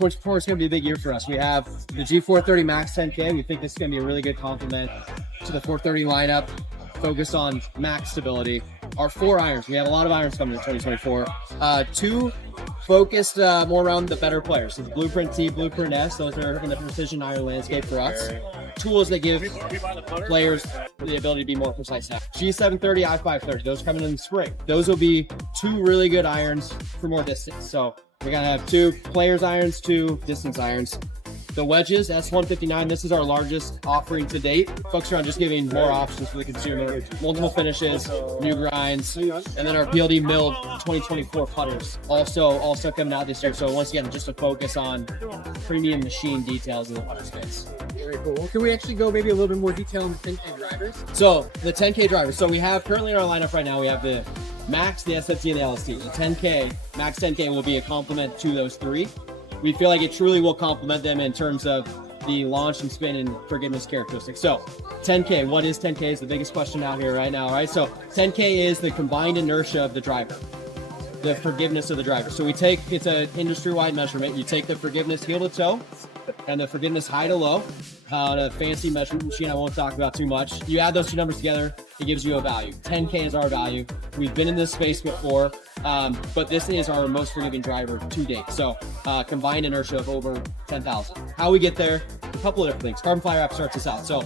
2024 is going to be a big year for us. We have the G430 Max 10K. We think this is going to be a really good complement to the 430 lineup, focused on max stability. Our 4 irons, we have a lot of irons coming in 2024. 2 focused more around the better players. So the Blueprint T, Blueprint S, those are in the precision iron landscape for us. Tools that give players the ability to be more precise now. G730, I530, those coming in the spring. Those will be 2 really good irons for more distance. So we're going to have 2 players irons, 2 distance irons. The wedges, S159, this is our largest offering to date. Focused on just giving more options for the consumer, multiple finishes, new grinds, and then our PLD Milled 2024 putters also coming out this year. So once again, just a focus on premium machine details in the putter space. Very cool. Well, can we actually go maybe a little bit more detail on the 10K drivers? So the 10K drivers. So we have currently in our lineup right now, we have the Max, the SFT, and the LST. The 10K, Max 10K will be a complement to those 3. We feel like it truly will complement them in terms of the launch and spin and forgiveness characteristics. So 10K, what is 10K is the biggest question out here right now, right? So 10K is the combined inertia of the driver, the forgiveness of the driver. So it's an industry-wide measurement. You take the forgiveness heel to toe and the forgiveness high to low on a fancy measurement machine I won't talk about too much. You add those 2 numbers together, it gives you a value. 10K is our value. We've been in this space before, but this is our most forgiving driver to date. So combined inertia of over 10,000. How we get there, a couple of different things. Carbon Fly Wrap starts us out. So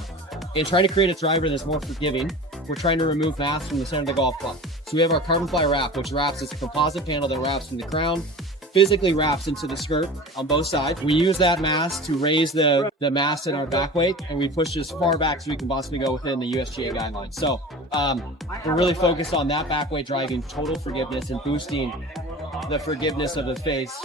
in trying to create a driver that's more forgiving, we're trying to remove mass from the center of the golf club. So we have our Carbon Fly Wrap, which wraps as a composite panel that wraps from the crown, physically wraps into the skirt on both sides. We use that mass to raise the mass in our back weight, and we push as far back as we can possibly go within the USGA guidelines. So we're really focused on that back weight driving total forgiveness and boosting the forgiveness of the face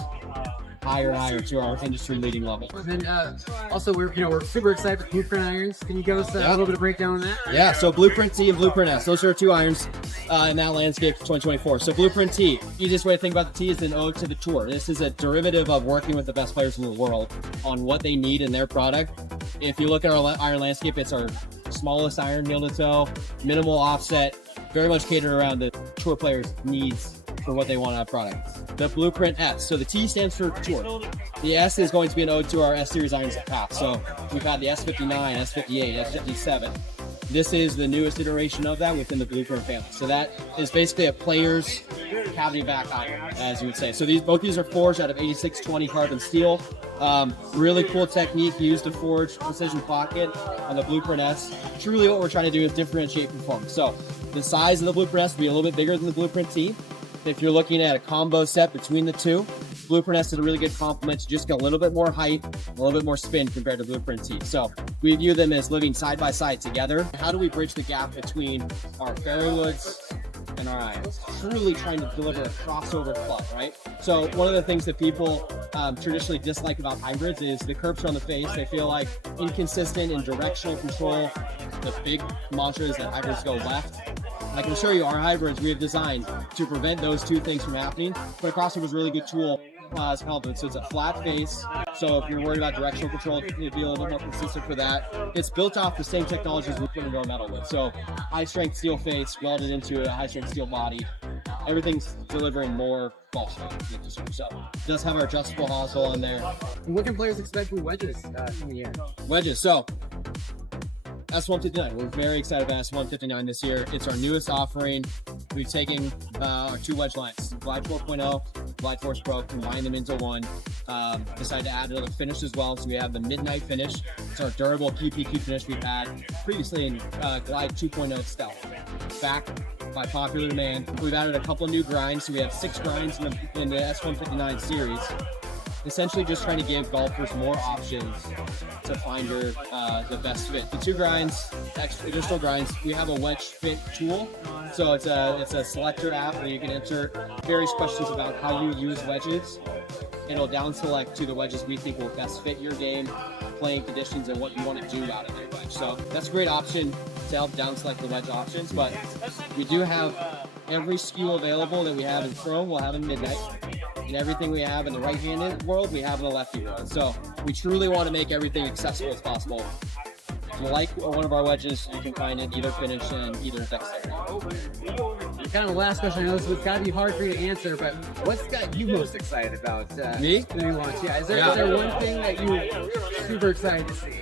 higher and higher to our industry leading level. And then also we're super excited for Blueprint irons. Can you give us a little bit of breakdown on that? Yeah, so Blueprint T and Blueprint S, those are 2 irons in that landscape for 2024. So Blueprint T, easiest way to think about the T is an ode to the tour. This is a derivative of working with the best players in the world on what they need in their product. If you look at our iron landscape, it's our smallest iron, heel to toe, minimal offset, very much catered around the tour players' needs for what they want out of product. The Blueprint S. So the T stands for tour. The S is going to be an ode to our S series irons in the past. So we've had the S59, S58, S57. This is the newest iteration of that within the Blueprint family. So that is basically a player's cavity back iron, as you would say. So both these are forged out of 8620 carbon steel. Really cool technique used to forge precision pocket on the Blueprint S. Truly what we're trying to do is differentiate performance. So the size of the Blueprint S will be a little bit bigger than the Blueprint T. If you're looking at a combo set between the 2, Blueprint S is a really good complement to just get a little bit more height, a little bit more spin compared to Blueprint T. So we view them as living side by side together. How do we bridge the gap between our fairwoods and our irons? Truly trying to deliver a crossover club, right? So one of the things that people traditionally dislike about hybrids is the curvature on the face. They feel like inconsistent in directional control. The big mantra is that hybrids go left. I can show you our hybrids we have designed to prevent those 2 things from happening. But a crossover is a really good tool as complement. So it's a flat face. So if you're worried about directional control, it'd be a little bit more consistent for that. It's built off the same technologies we put into our metal with. So high strength steel face welded into a high strength steel body. Everything's delivering more ball strength. So it does have our adjustable hosel in there. What can players expect from wedges in the year? Wedges. So S159. We're very excited about S159 this year. It's our newest offering. We've taken our 2 wedge lines, Glide 4.0, Glide Force Pro, combined them into one. Decided to add another finish as well. So we have the Midnight finish. It's our durable PPQ finish we've had previously in Glide 2.0 Stealth. Back by popular demand. We've added a couple of new grinds. So we have 6 grinds in the S159 series. Essentially just trying to give golfers more options to find the best fit. The 2 grinds, additional grinds, we have a wedge fit tool. So it's a selector app where you can enter various questions about how you use wedges. It'll down select to the wedges we think will best fit your game, playing conditions, and what you want to do out of your wedge. So that's a great option to help down select the wedge options. But we do have every SKU available that we have in Chrome, we'll have in Midnight. And everything we have in the right-handed world, we have in the lefty world. So we truly want to make everything accessible as possible. If you like one of our wedges, you can find it either finish and either dexterity. kind of the last question. I know this has got to be hard for you to answer, but what's got you most excited about Me? the new launch? Yeah, is there one thing that you're super excited to see?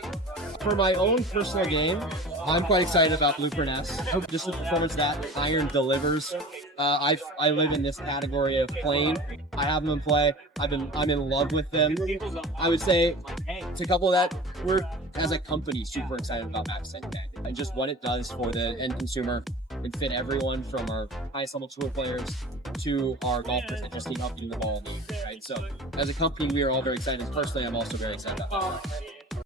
For my own personal game, I'm quite excited about Blueprint S. Just the performance that iron delivers. I live in this category of playing. I have them in play. I'm in love with them. I would say to couple that, we're as a company super excited about Max 10K and just what it does for the end consumer. It fit everyone from our highest level tour players to our golfers that just need help getting the ball in the air, right? So as a company, we are all very excited. Personally, I'm also very excited about that.